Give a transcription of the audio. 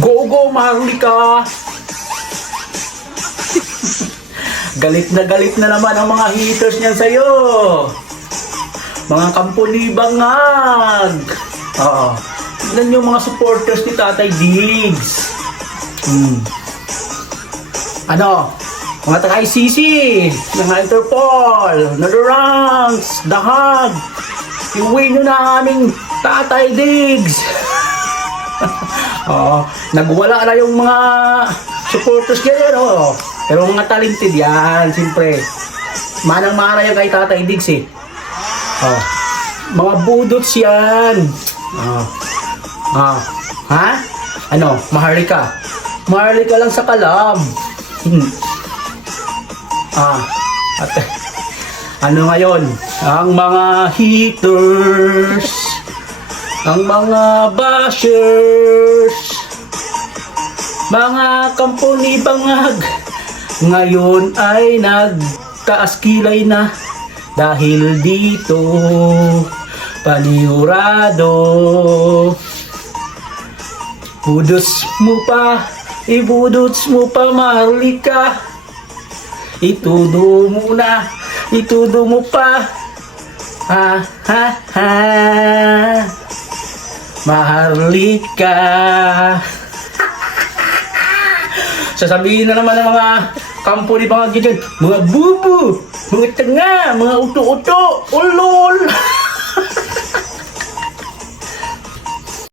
Go, go, Maharlika! Galit na naman ang mga haters niyan sa'yo. Mga kampuni bangag. Oo. Tignan yung mga supporters ni Tatay Diggs. Ano? Mga taga-ICC, mga Interpol, Nadorangs, Dahag. Iuwi nyo na ang aming Tatay Diggs. Nagwala na yung mga supporters niya, oh. Pero mga talented yan, siyempre. Manang-mana yan kay Tatay Diggs eh. Mga budots yan. Ha? Ano? Maharlika. Maharlika lang sa kalam. At ano ngayon? Ang mga haters, ang mga bashers, mga kampuni bangag, ngayon ay nagkaaskilay na dahil dito panigurado. Budots mo pa, ibudots mo pa, Maharlika. Itudo mo na, itudo mo pa. Ha ha ha, Maharlika. Sasabihin na naman ng mga kampuni bangag dyan, mga bubu, mga tanga, mga uto-uto, ulol.